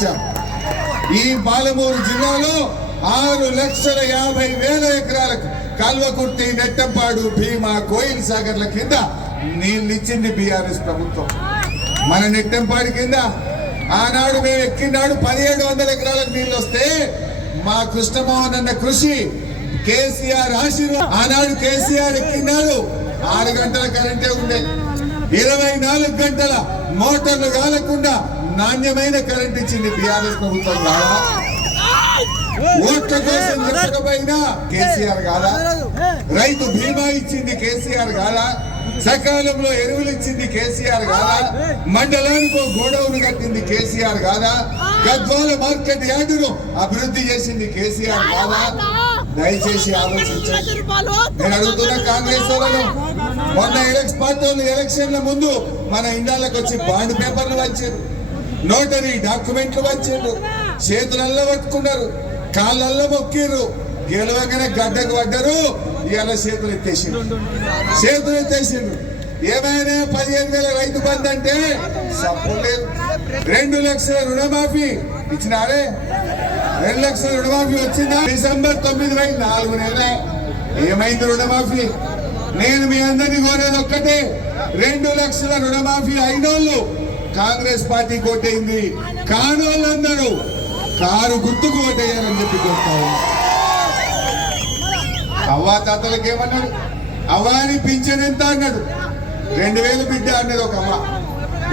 ఇచ్చాం. ఈ పాలమూరు జిల్లాలో ఆరు లక్షల యాభై వేల ఎకరాలకు కల్వకుర్తి నెట్టంపాడు భీమా కోయిల్ సాగర్ల కింద నీళ్ళు ఇచ్చింది బీఆర్ఎస్ ప్రభుత్వం. మన నెట్టంపాడు కింద ఆనాడు మేము ఎక్కినాడు పదిహేడు వందల ఎకరాలకు నీళ్ళు వస్తే మా కృష్ణమోహన్ అన్న కృషి కేసీఆర్ ఆశీర్వాదం ఆనాడు కేసీఆర్ ఎక్కినాడు. ఆరు గంటల కరెంటే ఉండే. ఇరవై నాలుగు గంటల మోటార్లు కాలకుండా నాణ్యమైన కరెంట్ ఇచ్చింది బీఆర్ఎస్ ప్రభుత్వం కాదా? ఓట్ల కోసం చెప్పకపోయినా కేసీఆర్ కాదా? రైతు బీమా ఇచ్చింది కేసీఆర్ కాదా? సకాలంలో ఎరువులు ఇచ్చింది కేసీఆర్ కాదా? మండలానికి గోడౌన్ కట్టింది కేసీఆర్ కాదా? గద్వాల మార్కెట్ యార్డును అభివృద్ధి చేసింది కేసీఆర్ కాదా? దయచేసి ఆలోచించండి. నేను అడుగుతున్న కాంగ్రెస్ వాళ్ళను మొన్న ఎలక్షన్ పార్టీ ఎలక్షన్ల ముందు మన ఇండాలకు వచ్చి బాండ్ పేపర్లు వచ్చారు నోటరీ డాక్యుమెంట్లు వచ్చిండ్రు చేతులల్లో పట్టుకున్నారు. కాళ్ళల్లో మొక్కిర్రు. గెలవగానే గడ్డకు పడ్డారు. ఇవాళ చేతులు ఎత్తేసిండ్రు. చేతులు ఎత్తేసిండ్రు. ఏమైనా పదిహేను వేల రైతు బంద్ అంటే సప్పు లేదు. రెండు లక్షల రుణమాఫీ ఇచ్చినారే? రెండు లక్షల రుణమాఫీ వచ్చిందా? డిసెంబర్ తొమ్మిది వై నాలుగు నెలల ఏమైంది రుణమాఫీ? నేను మీ అందరినీ కోరేది ఒక్కటే. రెండు లక్షల రుణమాఫీ అయినోళ్ళు కాంగ్రెస్ పార్టీ కోటైంది. కానోళ్ళందరూ కారు గుర్తుకు ఓటేయాలని చెప్పి కోరుతా అవ్వా తాతలకు ఏమన్నాడు? అవ్వాని పింఛన్ ఎంత అన్నాడు? రెండు వేలు బిడ్డ అన్నది ఒక అమ్మ.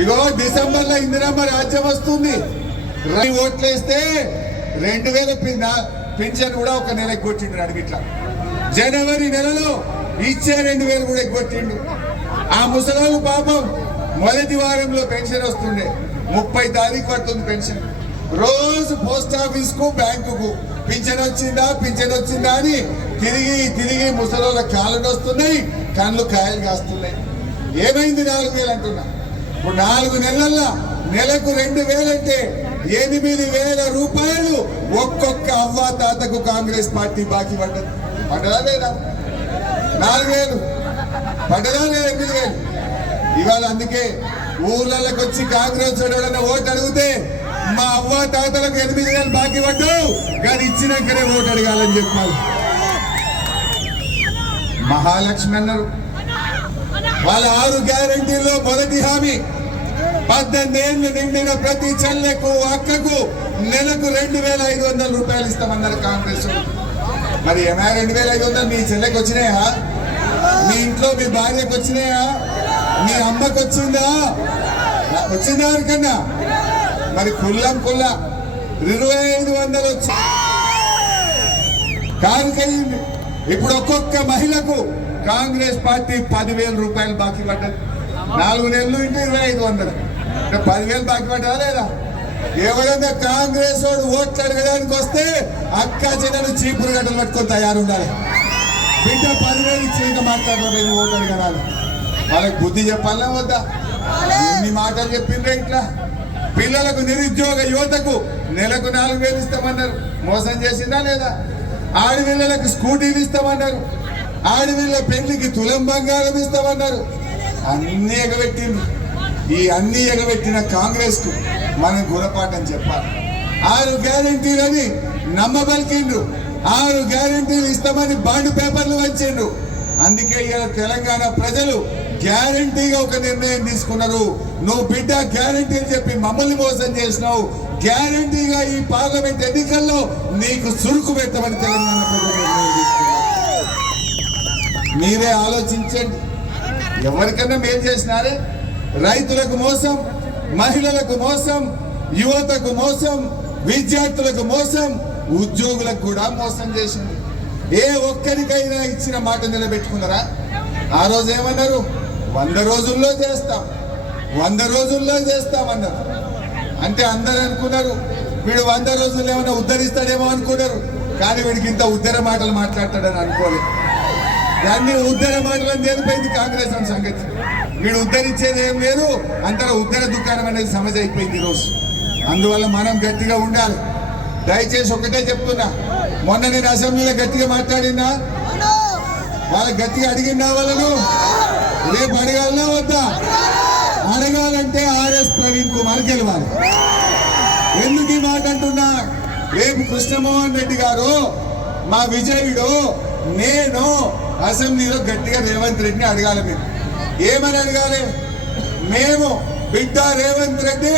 ఇగో డిసెంబర్లో ఇందిరమ్మ రాజ్యం వస్తుంది. రై ఓట్లేస్తే రెండు వేల పింఛన్ కూడా ఒక నెల ఎగ్గొట్టిండు అడిగిట్లా జనవరి నెలలో ఇచ్చే రెండు వేలు కూడా ఎగ్గొట్టిండు. ఆ ముసలాలు పాపం మొదటి వారంలో పెన్షన్ వస్తుండే. ముప్పై తారీఖు పడుతుంది పెన్షన్. రోజు పోస్ట్ ఆఫీస్కు బ్యాంకుకు. పింఛన్ వచ్చిందా పింఛన్ వచ్చిందా అని తిరిగి తిరిగి ముసలోళ్ళ కాళ్ళు వస్తున్నాయి కళ్ళు కాయలు కాస్తున్నాయి. ఏమైంది నాలుగు వేలు అంటున్నా. ఇప్పుడు నాలుగు నెలల్లో నెలకు రెండు వేలంటే ఎనిమిది వేల రూపాయలు ఒక్కొక్క అవ్వ తాతకు కాంగ్రెస్ పార్టీ బాకీ పడ్డది. పడ్డదా లేదా? నాలుగు వేలు. పడ్డదా లేదా ఎనిమిది వేలు? ఇవాళ అందుకే ఊర్లలోకి వచ్చి కాంగ్రెస్ ఓటు అడిగితే మా అవ్వ తాతలకు ఎనిమిది వేలు బాకీ పడ్డావు కానీ ఇచ్చినాకనే ఓటు అడగాలని చెప్పారు మహాలక్ష్మి అన్నారు. వాళ్ళ ఆరు గ్యారంటీల్లో మొదటి హామీ పద్దెనిమిది ఏళ్ళు నిండిన ప్రతి చెల్లెకు అక్కకు నెలకు రెండు వేల ఐదు వందల రూపాయలు ఇస్తామన్నారు కాంగ్రెస్ మరి ఏమైనా రెండు వేల ఐదు వందలు మీ చెల్లెకి వచ్చినాయా? మీ ఇంట్లో మీ భార్యకు వచ్చినాయా? మీ అమ్మకు వచ్చిందా? వచ్చిందా ఎవరికన్నా? మరి కుల్లం కుల్ల. ఇరవై ఐదు వందలు వచ్చి. కారుకయ్యింది ఇప్పుడు ఒక్కొక్క మహిళకు కాంగ్రెస్ పార్టీ పదివేల రూపాయలు బాకీ పడ్డది. నాలుగు నెలలు ఇంటూ ఇరవై ఐదు వందలు. అంటే పదివేలు బాకీ పడ్డా లేదా? ఎవరైనా కాంగ్రెస్ వాడు ఓట్లు అడగడానికి వస్తే అక్క చెల్లెలు చీపురు గడ్డలు పట్టుకొని తయారు ఉండాలి బిడ్డ పదివేలు చీక మాట్లాడడం ఓట్లు అడగరాలి వాళ్ళకి బుద్ధి చెప్పాలా వద్దా? ఎన్ని మాటలు చెప్పిండ్రే ఇట్లా? పిల్లలకు నిరుద్యోగ యువతకు నెలకు నాలుగు వేలు ఇస్తామన్నారు. మోసం చేసిందా లేదా? ఆడపిల్లలకు స్కూటీలు ఇస్తామన్నారు. ఆడపిల్ల పెళ్ళికి తులం బంగారం ఇస్తామన్నారు. అన్ని ఎగబెట్టిండ్రు. ఈ అన్ని ఎగబెట్టిన కాంగ్రెస్కు మనం గుణపాఠం చెప్పాలి. ఆరు గ్యారంటీలని నమ్మబలికిండ్రు. ఆరు గ్యారంటీలు ఇస్తామని బాండ్ పేపర్లు వచ్చిండ్రు అందుకే ఇవాళ తెలంగాణ ప్రజలు గ్యారంటీగా ఒక నిర్ణయం తీసుకున్నారు. నువ్వు బిడ్డ గ్యారంటీ అని చెప్పి మమ్మల్ని మోసం చేసినావు. గ్యారంటీగా ఈ పార్లమెంట్ ఎన్నికల్లో నీకు సురుకు పెట్టమని తెలంగాణ మీరే ఆలోచించండి. ఎవరికన్నా మేలు చేసినారే? రైతులకు మోసం మహిళలకు మోసం యువతకు మోసం విద్యార్థులకు మోసం ఉద్యోగులకు కూడా మోసం చేసింది. ఏ ఒక్కరికైనా ఇచ్చిన మాట నిలబెట్టుకున్నారా? ఆ రోజు ఏమన్నారు? వంద రోజుల్లో చేస్తాం. వంద రోజుల్లో చేస్తామన్నారు అంటే అందరు అనుకున్నారు వీడు వంద రోజుల్లో ఏమైనా ఉద్ధరిస్తాడేమో అనుకున్నారు కానీ వీడికి ఇంత ఉద్ధర మాటలు మాట్లాడతాడని అనుకోలేదు. దాన్ని ఉద్ధర మాటలను తెలిపోయింది కాంగ్రెస్ అని సంగతి. వీడు ఉద్ధరించేది ఏం లేదు అంతలో ఉద్ధర దుకాణం అనేది సమస్య అయిపోయింది ఈరోజు అందువల్ల మనం గట్టిగా ఉండాలి. దయచేసి ఒకటే చెప్తున్నా మొన్న నేను అసెంబ్లీలో గట్టిగా మాట్లాడినా వాళ్ళ గట్టిగా అడిగినా వాళ్ళను రేపు అడగాలనే వద్దా? అడగాలంటే ఆర్ఎస్ ప్రవీణ్ కుమార్ గెలవాలి. ఎందుకు ఈ మాట అంటున్నా? రేపు కృష్ణమోహన్ రెడ్డి గారు మా విజయుడు నేను అసెంబ్లీలో గట్టిగా రేవంత్ రెడ్డిని అడగాలి మీరు ఏమని అడగాలి? మేము బిడ్డ రేవంత్ రెడ్డి.